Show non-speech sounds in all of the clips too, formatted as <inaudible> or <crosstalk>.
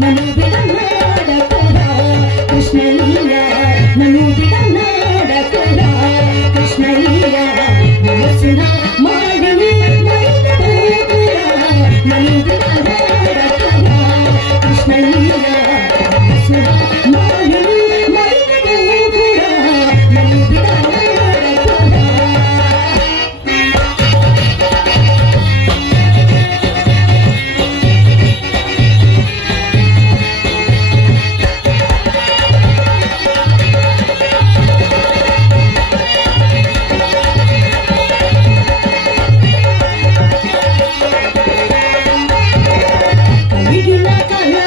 నన్ను విడనాడకురా కృష్ణయ్య నన్ను విడనాడకురా కృష్ణయ్య మనసున कहीं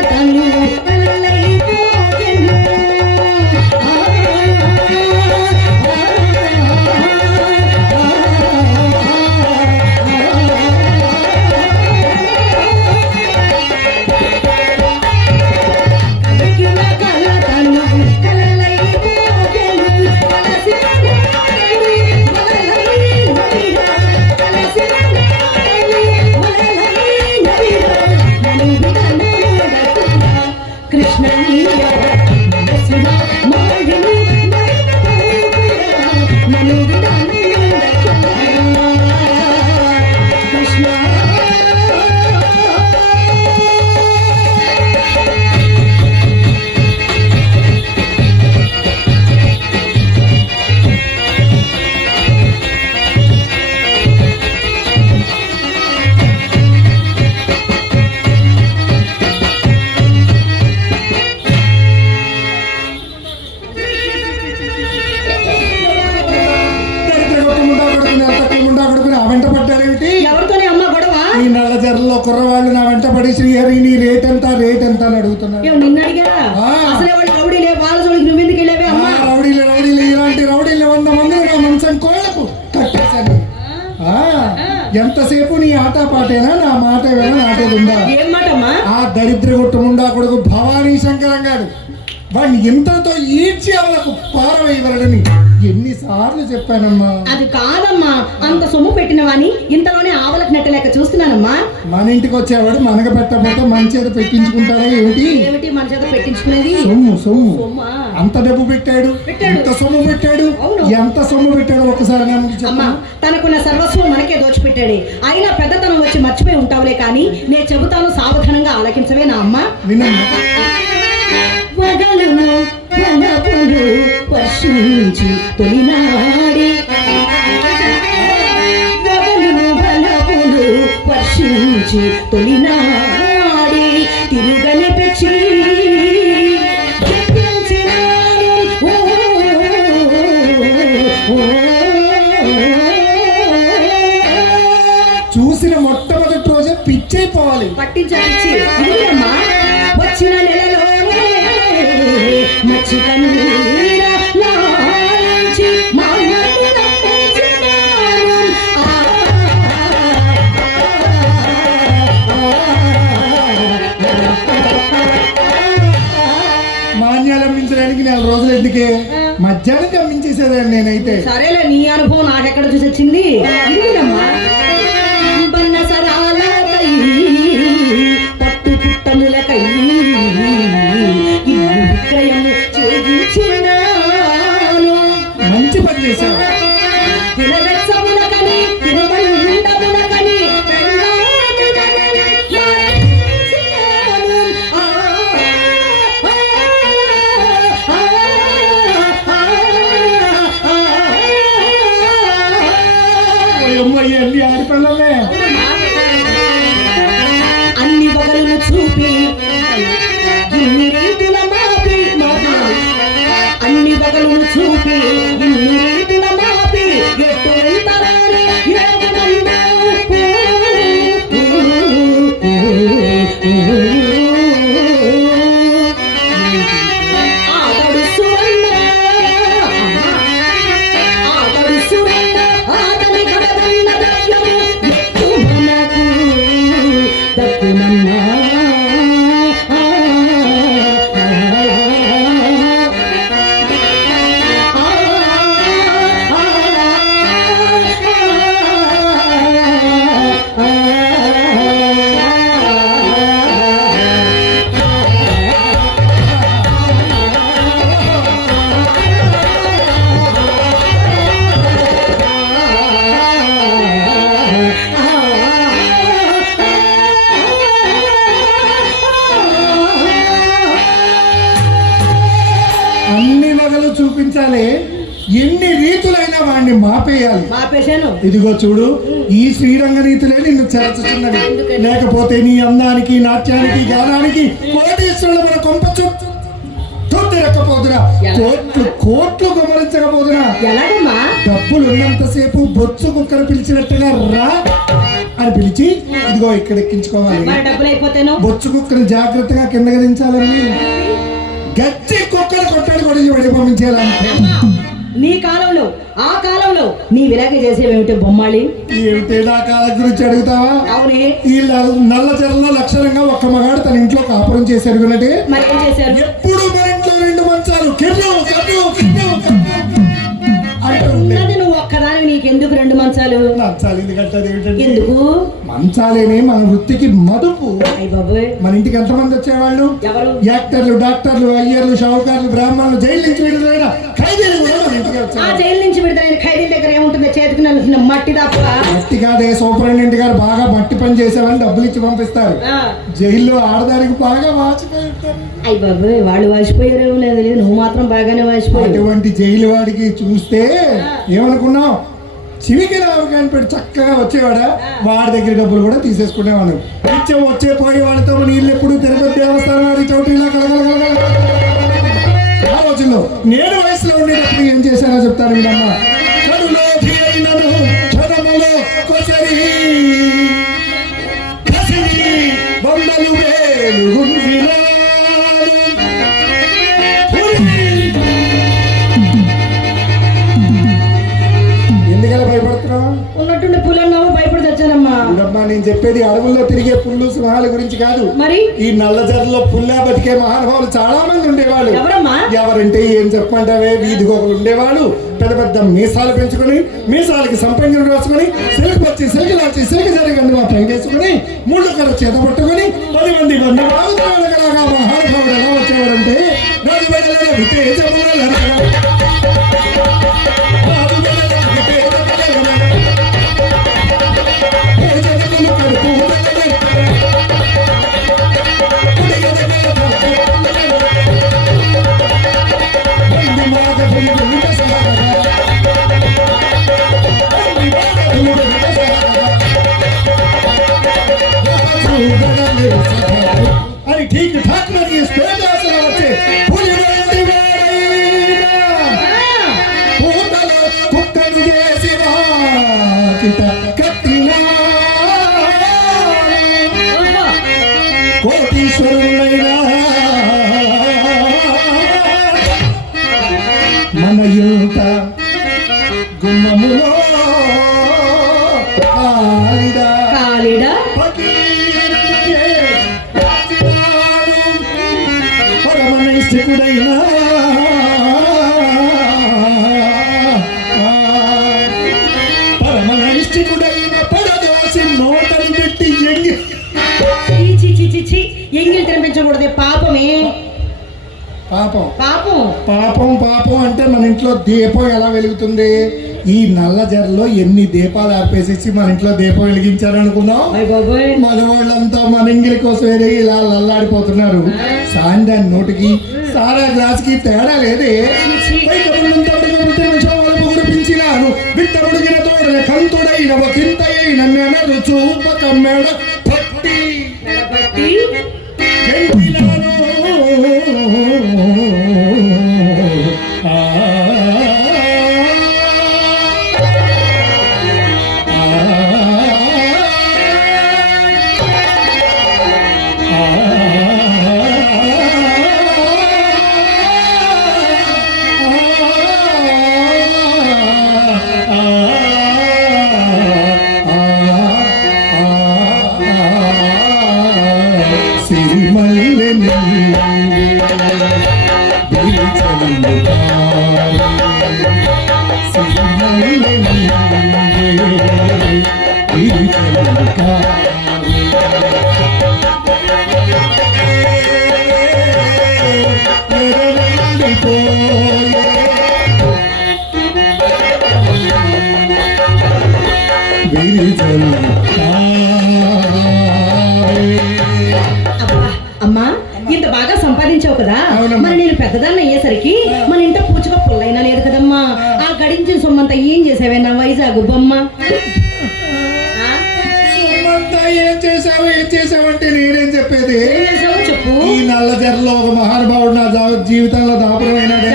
ఎంతసేపు నీ ఆట పాటేనా నా మాట వేనా నాటేది ఉందా ఆ దరిద్ర గుట్టముండా కొడుకు భవానీ శంకరం గారు వాడిని ఇంతతో ఈడ్చి వాళ్ళకు పారవేయగలడని ఎన్నిసార్లు చెప్పానమ్మా. అది కాదమ్మా. అంత సొమ్ము పెట్టిన వాని ఇంతలోనే ఆవలకు నెట్టలేక చూస్తున్నానమ్మా. మన ఇంటికి వచ్చేవాడు మనగ పెట్టకపోతే మంచి ఏదో పెట్టించుకుంటాడా ఏమిటి? ఏమిటి మన చేత పెట్టించుకునేది? సొమ్ము సొమ్ము. సొమ్మా? అంత డబ్బు పెట్టాడు. ఎంత సొమ్ము పెట్టాడు. ఎంత సొమ్ము పెట్టాడు ఒకసారి తనకున్న సర్వస్వం మనకే దోచిపెట్టాడే. అయినా పెద్దతనం వచ్చి మర్చిపోయి ఉంటావులే కానీ నేను చెబుతాను సావధానంగా ఆలకించవే నా అమ్మ. వర్షించి తొలినాడి. వర్షించి తొలినాడి. ఇదిగమ్మా వచ్చిన నెలలోనే మాన్యాలు అమ్మించడానికి నెల రోజులు ఎందుకే? మధ్యాహ్నం అమ్మించేసేదాన్ని నేనైతే. సరేలే నీ అనుభవం నాకెక్కడ చూసి వచ్చింది ఇదిగో చూడు ఈ శ్రీరంగ రీతులే నిన్ను చేర్చుతున్నది? లేకపోతే నీ అందానికి నాట్యానికి గానానికి కోటీశ్వరుల మన కొంప చుట్టూ కోట్లు కోట్లు గమనించకపోదురా డబ్బులు ఉన్నంతసేపు బొచ్చు కుక్కను పిలిచినట్టుగా రా అని పిలిచి ఇదిగో ఇక్కడ ఎక్కించుకోవాలి బొచ్చు కుక్కను జాగ్రత్తగా కిందకి దించాలని గచ్చి కుక్కను కొట్టాడు పడి పంపించేయాలంటే. నీ కాలంలో ఆ కాలంలో నీ విలాగే చేసేవేమిటి బొమ్మాళి? ఏమిటి నా కాలం గురించి అడుగుతావా? అవునే. ఈ నల్ల చెరలో లక్షణంగా ఒక్క మగాడు తన ఇంట్లో కాపురం మరి ఏం చేశారు? ఎప్పుడు మన ఇంట్లో రెండు మంచాలు? ఉన్నది నువ్వు ఒక్కదాని నీకెందుకు రెండు మంచాలు? మంచాలు ఎందుకంటే ఎందుకు? మంచాలేనే మన వృత్తికి మదుపు. మన ఇంటికి ఎంతమంది వచ్చేవాళ్ళు? ఎవరు? యాక్టర్లు డాక్టర్లు అయ్యర్లు షావుకారులు బ్రాహ్మణులు జైలు నుంచి విడుదలైన ఖైదీలు ఆ జైలు నుంచి విడుదలైన ఖైదీల దగ్గర ఏముంటుంది? చేతికి మట్టి తప్ప మట్టి కాదే సూపరింటెండెంట్ గారు బాగా మట్టి పని చేసామని డబ్బులు ఇచ్చి పంపిస్తారు. జైల్లో ఆడదానికి బాగా వాచిపోయి అయ్య బాబోయ్ వాళ్ళు వాసిపోయారేమో లేదు లేదు. నువ్వు మాత్రం బాగానే వాసిపోయావు అటువంటి జైలు వాడికి చూస్తే ఏమనుకున్నావు? చివికి రావకాయని పెట్టి చక్కగా వచ్చేవాడా? వాడి దగ్గర డబ్బులు కూడా తీసేసుకునేవాడు. నిత్యం వచ్చే పోయే వాళ్ళతో నీళ్ళు ఎప్పుడు తిరుపతి దేవస్థానం వారి చోటు ఇలా కలగలగలగల రోజుల్లో నేను వయసులో ఉండేటప్పుడు ఏం చేశానో చెప్తాను వీళ్ళమ్మ కడులో వేలు నేను చెప్పేది అడవుల్లో తిరిగే పుల్లు సింహాల గురించి కాదు. మరి? ఈ నల్లజర్లో పుల్లా బతికే మహానుభావులు చాలా మంది ఉండేవాళ్ళు ఎవరంటే ఏం చెప్పమంటావే? వీధి గోకలు ఉండేవాడు పెద్ద పెద్ద మీసాలు పెంచుకొని మీసాలకి సంపంగిని రాసుకొని సిల్క్ వచ్చి సిల్క్ లాచి సిల్క్ జరగండి మా పై వేసుకొని ముళ్ళు కల చేత పట్టుకొని పది మంది మహానుభావుడు ఎలా వచ్చేవాడంటే విత్తేజముల అని ఠీక్ ఠాక్ మరి చీ. ఎంగిల్ తినిపించకూడదు పాపమే. పాపం. పాపం. పాపం పాపం అంటే మన ఇంట్లో దీపం ఎలా వెలుగుతుంది? ఈ నల్ల జరలో ఎన్ని దీపాలు ఆర్పేసేసి మన ఇంట్లో దీపం బాబోయ్. మన వాళ్ళంతా మన ఎంగిలి కోసం ఇలా లల్లాడిపోతున్నారు సాయంత్రం నోటికి సారా గ్లాస్కి తేడా లేదే? కురిపించినాను విత్తముడిగిన తోడన కంతుడైన ఒకంతయైన మెనరు పట్టి. అమ్మా ఇంత బాగా సంపాదించావు కదా. మరి నేను పెద్దదాన్ని అయ్యేసరికి మన ఇంట పూచుగా పుల్లైనా లేదు కదమ్మా. ఆ గడించిన సొమ్మంతా ఏం చేసావే నా వైజాగ్ బొమ్మ? ఏం చేసావు ఏం చేసావు అంటే నేనేం చెప్పేది? చెప్పు. ఈ నల్ల జర్రలో ఒక మహానుభావుడు నా జీవితంలో దాపురమైనాడే.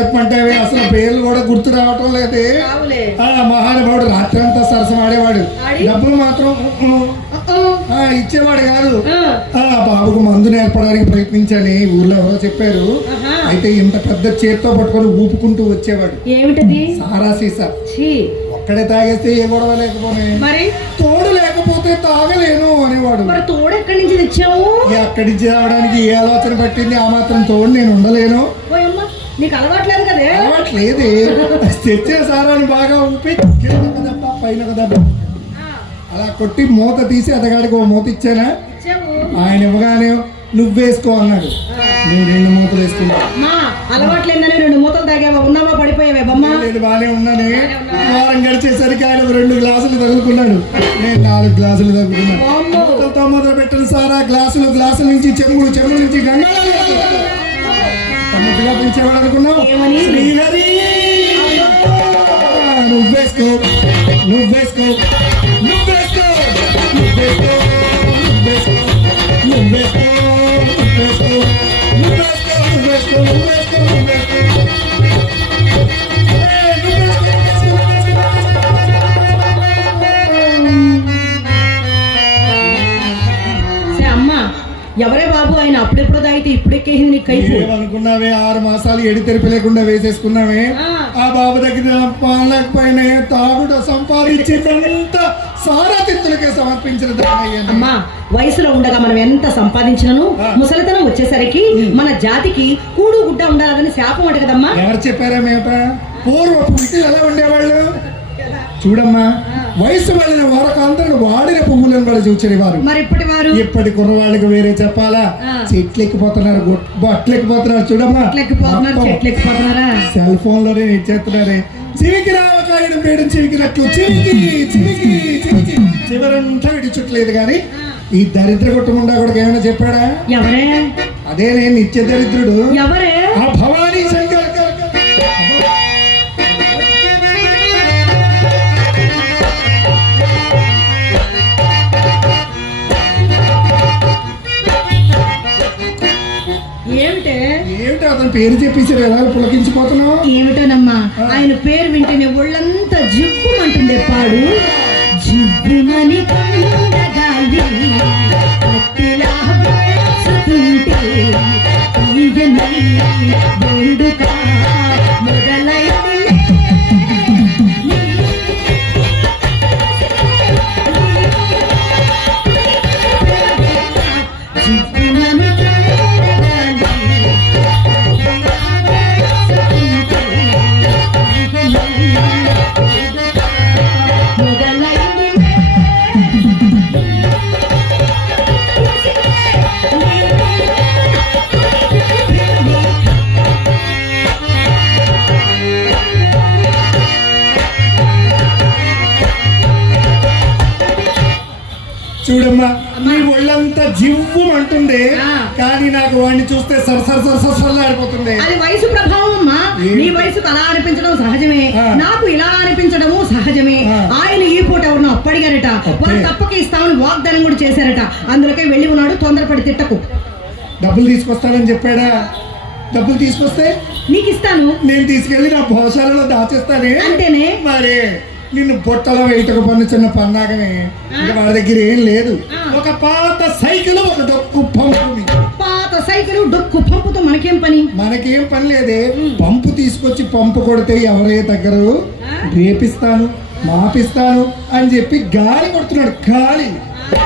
చెప్పమంటావే? అసలు పేర్లు కూడా గుర్తు రావటం లేదే. ఆ మహానుభావుడు రాత్రి అంతా సరసం ఆడేవాడు. ఆడి? డబ్బులు మాత్రం ఇచ్చేవాడు కాదు. ఆ, బాబుకు మందు నేర్పడానికి ప్రయత్నించని ఊర్లో ఎవరో చెప్పారు. అయితే ఇంత పెద్ద చేత్తో పట్టుకొని ఊపుకుంటూ వచ్చేవాడు. ఏమిటది? సారా. సీసా ఒక్కడే తాగేస్తే ఏ గొడవ లేకపోతే మరి? తోడు లేకపోతే తాగలేను అనేవాడు. మరి తోడు ఎక్కడి నుంచి తెచ్చావు? అక్కడి నుంచి రావడానికి ఏ ఆలోచన పట్టింది? ఆ మాత్రం తోడు నేను ఉండలేను. నీకు అలవాట్లేదు కదే? అలవాట్లేదే. తెచ్చే సారాన్ని బాగా ఊపి కింద పైన ఆ, అలా కొట్టి మూత తీసి అతగాడికి ఓ మూత ఇచ్చానా? ఆయన ఇవ్వగానే నువ్వేసుకో అన్నాడు. నువ్వు రెండు మూతలు వేసుకున్నా అలవాట్లేదని రెండు మూతలు తాగావా? ఉన్నావా? పడిపోయావే? బొమ్మ? లేదు బాగానే ఉన్నానే. వారం గడిచేసరికి ఆయన రెండు గ్లాసులు తగులుకున్నాడు. నేను నాలుగు గ్లాసులు తగులుకున్నాను. మూతలతో మొదలు పెట్టిన సారా గ్లాసులు గ్లాసుల నుంచి చెంబులు చెంబుల నుంచి గంగాళాలు గట్టిగా పిలిచేవాడు అనుకున్నావు శ్రీహరి! నువ్వేసుకో నువ్వేసుకో నీకు కైపు. ఏమనుకున్నావే? ఆరు మాసాలు ఎడి తెరిపి లేకుండా వేసేసుకున్నావే? ఆ. బాబు దగ్గర పాలకపోయినా తాగుడు సంపాదించిందంతా సారా తిత్తులకే సమర్పించిన అమ్మా వయసులో ఉండగా మనం ఎంత సంపాదించినను? ముసలితనం వచ్చేసరికి మన జాతికి కూడు గుడ్డ ఉండాలని శాపం అంట కదమ్మా. ఎవరు చెప్పారా మేట? పూర్వపు ఎలా ఉండేవాళ్ళు? చూడమ్మా వయసు వెళ్ళిన వారికి అందరూ వాడిన పువ్వులను కూడా చూచని వారు. మరి ఇప్పటి వారు? ఇప్పటి కుర్రవాళ్ళకి వేరే చెప్పాలా. చెట్లు ఎక్కిపోతున్నారు బట్టలు ఎక్కిపోతున్నారు చూడమ్మా. సెల్ ఫోన్లోనే ఇచ్చేస్తున్నారే చివికి రావకాయడం పేడం చివికినట్లు చివికి చివికి చివికి. చివరంతా విడిచుట్లేదు కానీ ఈ దరిద్ర కుటుంబండా కూడా ఏమైనా చెప్పాడా? ఎవరే? అదే నేను నిత్య దరిద్రుడు. ఎవరే? ఏమిటే? ఏమిటి అతని పేరు చెప్పేసారు ఎలా పులకించిపోతున్నావు? ఏమిటోనమ్మా? ఆయన పేరు వింటేనే ఒళ్ళంతా జిబ్బుమంటుండే పాడు. జిబ్బుమని కొండగాలి చూడమ్మా నీ ఒళ్ళంతా జివ్వు అంటుంది ఆ. కానీ నాకు వాడిని చూస్తే సరసర ఆడిపోతుంది అది వయసు ప్రభావం అమ్మా. నీ వయసుకు అలా అనిపించడం సహజమే. నాకు ఇలా అనిపించడము సహజమే. ఆయన ఈ పూట ఎవరినో అప్పడిగారట. అప్పే. వాళ్ళు తప్పక ఇస్తామని వాగ్దానం కూడా చేశారట. అందులోకే వెళ్ళి ఉన్నాడు తొందరపడి తిట్టకు. డబ్బులు తీసుకొస్తానని చెప్పాడా? డబ్బులు తీసుకొస్తే? నీకు ఇస్తాను నేను తీసుకెళ్ళి నా భోశాలలో దాచేస్తానే. అంటేనే మరి. నిన్ను బొట్టలో వేయటకు పన్ను చిన్న పన్నాగమే. ఇంకా వాడి దగ్గర ఏం లేదు. ఒక పాత సైకిల్ ఒక డొక్కు పంపుని పాత సైకిల్ డొక్కు పంపుతో మనకేం పని? మనకేం పని లేదే. పంపు తీసుకొచ్చి పంపు కొడితే ఎవరే దగ్గర రేపిస్తాను మాపిస్తాను అని చెప్పి గాలి కొడుతున్నాడు. గాలి.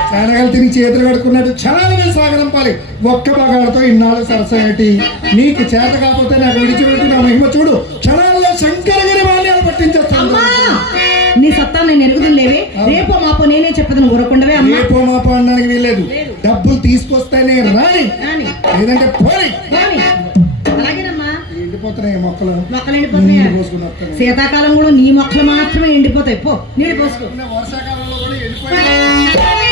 శనగలు తిని చేతులు కడుక్కున్నాడు క్షణాలుగా సాగరంపాలి ఒక్క బగాడతో ఇన్నాళ్ళు సరసమేటి నీకు చేత కాకపోతే నాకు విడిచిపెట్టు నా మహిమ చూడు. ఎరుగుదులేవే రేపో మాపో నేనే చెప్పదని ఊరకుండవే అమ్మా. రేపో మాపో అనడానికి వీల్లేదు. డబ్బులు తీసుకొస్తేనే రాని లేదంటే పోని. అలాగేనమ్మా. ఎండిపోతున్నాయి మొక్కలు. మొక్కలు ఎండిపోతున్నాయా. నీళ్ళు పోసుకుని వస్తాను. శీతాకాలం కూడా నీ మొక్కలు మాత్రమే ఎండిపోతాయి. పో నీళ్ళు పోసుకో. వర్షాకాలంలో కూడా ఎండిపోయి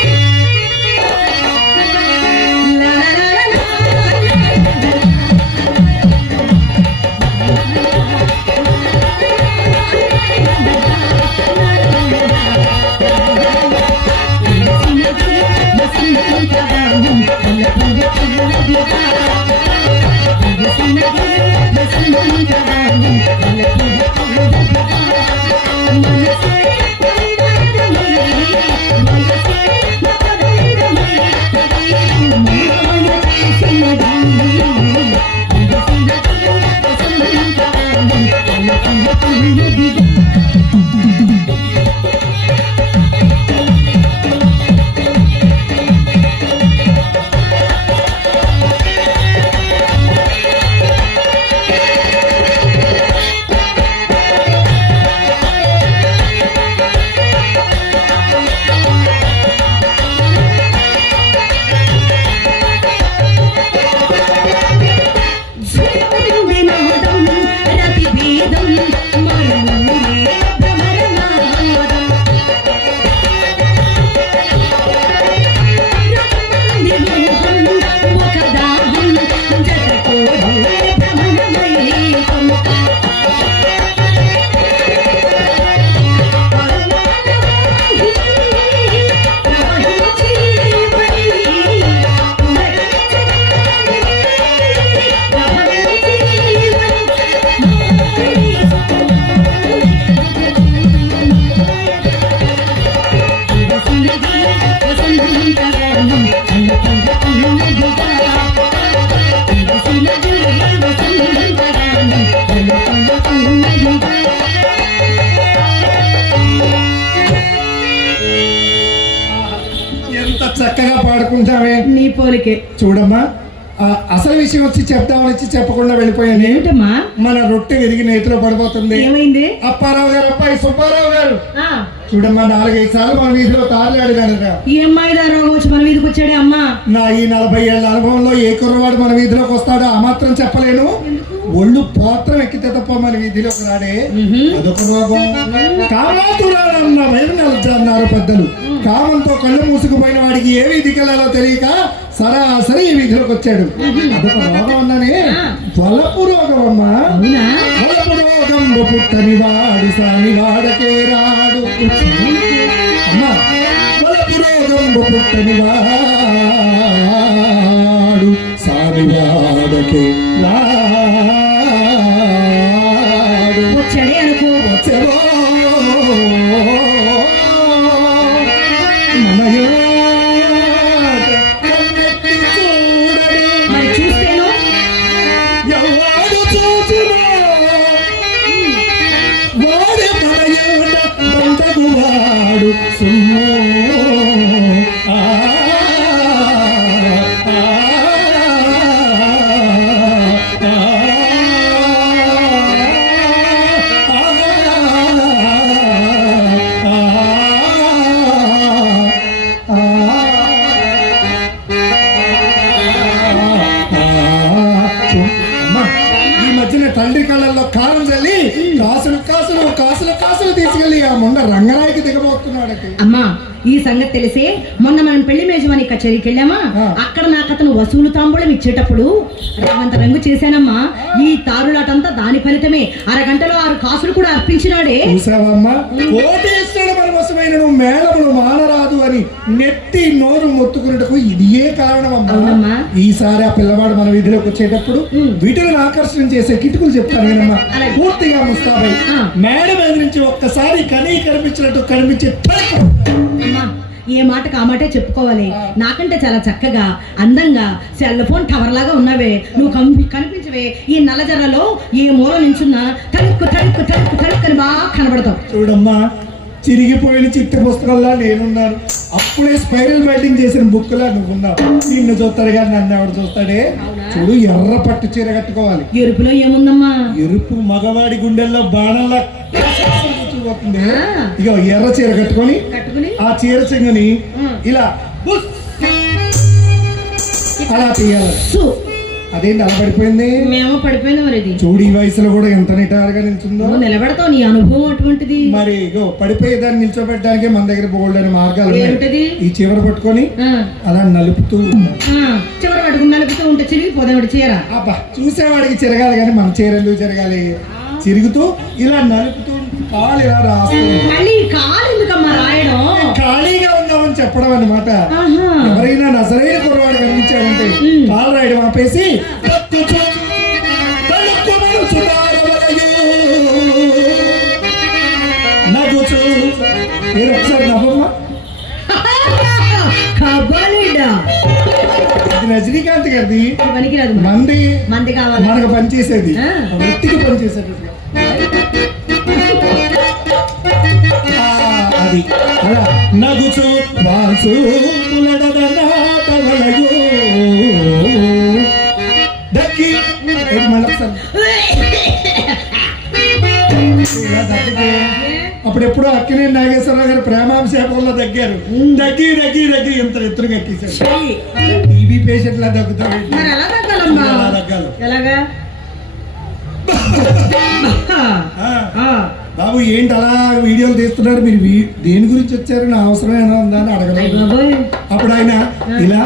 వచ్చి చెప్తామని వచ్చి చెప్పకుండా వెళ్ళిపోయాను. ఏమిటమ్మా మన రొట్టె విరిగి నేతిలో పడిపోతుంది. ఏమైంది? అప్పారావు గారు అబ్బాయి సుబ్బారావు గారు. చూడమ్మా నాలుగైదు సార్లు మన వీధిలో తారలాడినాడురా ఈ అమ్మాయి దాని రోగం వచ్చి మన వీధికి వచ్చాడే అమ్మా. నా ఈ నలభై ఏళ్ళ అనుభవంలో ఏ కుర్రవాడు మన వీధిలోకి వస్తాడో ఆ మాత్రం చెప్పలేను. ఒళ్ళు పోత్రం ఎక్కితే తప్ప మన వీధిలోకి రాడే. అదొక రోగం కామాతురాడన్న భయం అన్నారు పెద్దలు. కామంతో కళ్ళు మూసుకుపోయిన వాడికి ఏ వీధికి వెళ్ళాలో తెలియక సరాసరి ఈ వీధిలోకి వచ్చాడు. అదొక రోగం అన్నానే. త్వలపు రోగం అమ్మా. త్వలపు రోగం పుట్టని వాడు సాని వాడకే రాడు. అమ్మా త్వలపు రోగం పుట్టని వాడు సాని వాడకే రాడు. మనయో హారం చల్లి కాసులు కాసులు కాసులు కాసులు తీసుకెళ్ళి ఆ మొండ రంగనాయకి దిగబోతున్నాడు అమ్మా ఈ సంగతి తెలిసే మొన్న మనం పెళ్ళి మేజమాని కచేరీకి వెళ్ళామా. అక్కడ నాకు అతను వసూలు తాంబూలం ఇచ్చేటప్పుడు రేవంత రంగు చేశానమ్మా ఈ తారులాటంతా దాని ఫలితమే అరగంటలో ఆరు కాసులు కూడా అర్పించినాడే మేళములు మానరాదు అని నెత్తి నోరు మొత్తుకున్నటకు ఇదియే కారణమమ్మా. ఈసారి ఆ పిల్లవాడు మన వీధిలోకి వచ్చేటప్పుడు. వీటిని ఆకర్షణ చేసే కిటుకులు చెప్తాను నేనమ్మా. పూర్తిగా ముస్తాబై. మేడ మీద నుంచి ఒక్కసారి కనీ కనిపించినట్టు కనిపించే ఏ మాటకు ఆ మాటే చెప్పుకోవాలి. నాకంటే చాలా చక్కగా అందంగా సెల్ ఫోన్ టవర్ లాగా ఉన్నావే. నువ్వు కనిపించవే. ఈ నల్లజర్రలో ఏ మూల నించున్నా తడుక్కు తడుక్కు తడుక్కు తడుక్కు అని బాగా కనబడతావు. చూడమ్మా చిరిగిపోయిన చిట్టు పుస్తకంలా నేనున్నాను. అప్పుడే స్పైరల్ బైటింగ్ చేసిన బుక్లా నువ్వున్నావు. నిన్ను చూస్తాడు కానీ నన్ను ఎవడు చూస్తాడే? చూడు ఎర్ర పట్టు చీర కట్టుకోవాలి. ఎరుపులో ఏముందమ్మా? ఎరుపు మగవాడి గుండెల్లో బాణంలా ఆ. ఇక ఎర్ర చీర కట్టుకొని ఆ చీర చెంగుని. ఇలా అలా తీయాలి. అదేంటి అలా పడిపోయింది? మేము పడిపోయింది మరి ఇది చూడు ఈ వయసులో కూడా ఎంత నిటారుగా నిల్చుందో. నిలబెడతావు నీ అనుభవం అటువంటిది. మరి ఇగో పడిపోయే దాన్ని నిల్చోబెట్టడానికి మన దగ్గర బోల్డ్ అనే మార్గాలు ఈ చివర పట్టుకొని అలా నలుపుతూ చివరి పట్టుకుని నలుపుతూ ఉంటే చిరిగిపోదాం చీర? అబ్బా చూసేవాడికి చిరగాలి కానీ మన చీర ఎందుకు చిరగాలి చిరుగుతూ ఇలా నలుపుతూ కాలు ఇలా రాస్తూ మళ్ళీ కాలు ఎందుకమ్మా రాయడం? ఖాళీగా ఉందామని చెప్పడం అన్నమాట. ఆహా. ఎవరైనా నసరైన కుర్రవాడు కనిపించాడంటే. కాలు రాయడం ఆపేసి రజనీకాంత్ గారిది. మంది. మంది కావాలి. మనకు పనిచేసేది. వృత్తికి పనిచేసేది అది. అలా. నగుచు వాసు పులడదనాటవలయు. దక్కి. ఏది మళ్ళీ ఒకసారి. ఇలా దగ్గితే అప్పుడు ఎప్పుడో అక్కినే నాగేశ్వరరావు గారు ప్రేమాభిషేకంలో దగ్గారు. దగ్గి దగ్గి దగ్గి. ఇంత ఎత్తుగా ఎక్కేశారు చెయ్యి. టీబీ పేషెంట్ లా దగ్గుతారు మరి <laughs> బాబు ఏంటి అలా వీడియోలు తీస్తున్నారు? మీరు దేని గురించి వచ్చారు? నా అవసరం ఏమైనా ఉందా అని అడగలేదు. అప్పుడు ఆయన ఇలా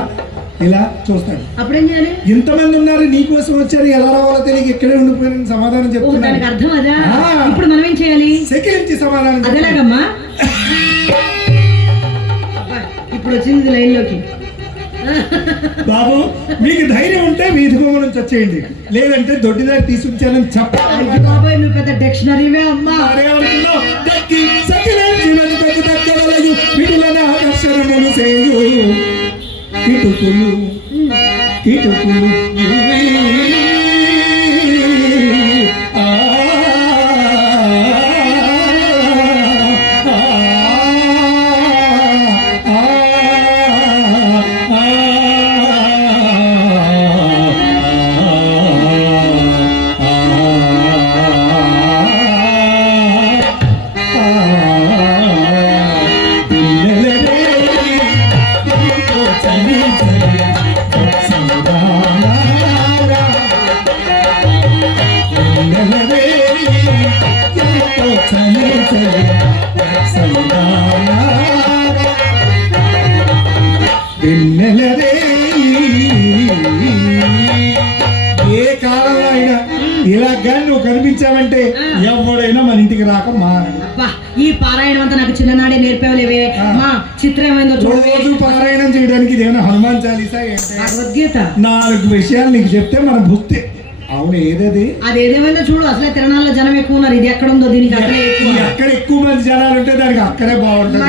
ఇలా చూస్తాడు. అప్పుడేం చేయాలి? ఇంతమంది ఉన్నారు నీకోసం వచ్చారు ఎలా రావాలో తెలియక ఇక్కడే ఉండిపోయిన సమాధానం చెప్తున్నాను అర్థం అదా? ఆ. ఇప్పుడు మనం ఏం చేయాలి? సెకిలించి సమాధానం. అదేలాగమ్మా. ఇప్పుడు వచ్చింది లైన్లోకి. బాబు మీకు ధైర్యం ఉంటే వీధి గుమ్మ నుంచి వచ్చేయండి లేదంటే దొడ్డిదారి తీసుకొచ్చానని చెప్పాలి బాబోయ్ నువ్వు పెద్ద డిక్షనరీవే అమ్మా. మరేమనుకున్నావు? దక్కి అబ్బా ఈ పారాయణం అంతా నాకు చిన్ననాడే నేర్పేవలేవే. మా చిత్రం ఏమైందో రోజు పారాయణం చేయడానికి ఇదేమైనా హనుమాన్ చాలీసా భగవద్గీత. నాలుగు విషయాలు నీకు చెప్తే మన భుక్తి. అవును ఏదది? అది ఏదేమైందో చూడు అసలే తిరణాల్లో జనం ఎక్కువ ఉన్నారు. ఇది ఎక్కడ ఉందో దీనికి ఎక్కువ. ఎక్కడ ఎక్కువ మంది జనాలు ఉంటే దానికి అక్కడే బాగుంటుంది.